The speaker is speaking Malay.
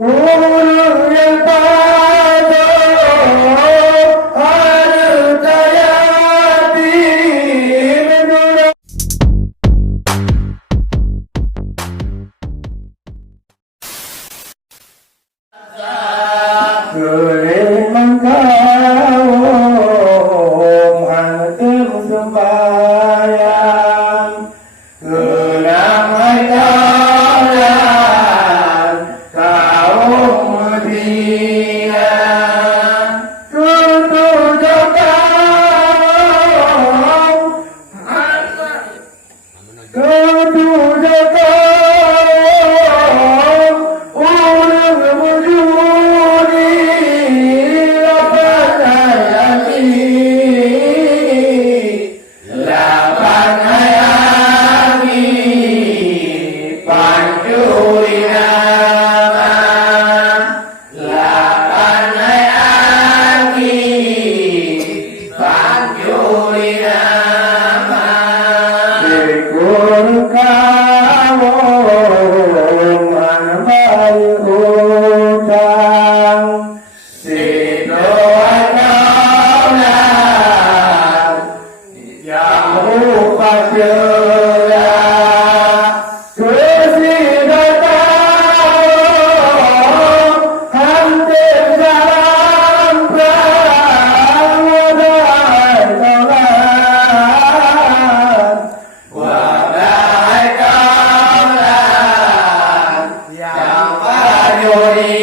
Ulur yang pada harta yatim menurut Keliman kaum hantem sembahyang Kenang hayatan kaum Medina Ketujuh kaum Ketujuh kaum Ulung mujudi Lapan hayati Lapan hayati Pancuri nama Lapan hayati Pancuri nama Dikur kawong anamay utang Sino anaulan Yang upasya Kesida tahu Hampir salam prawadai taulan Wadai taulan Yang panyuri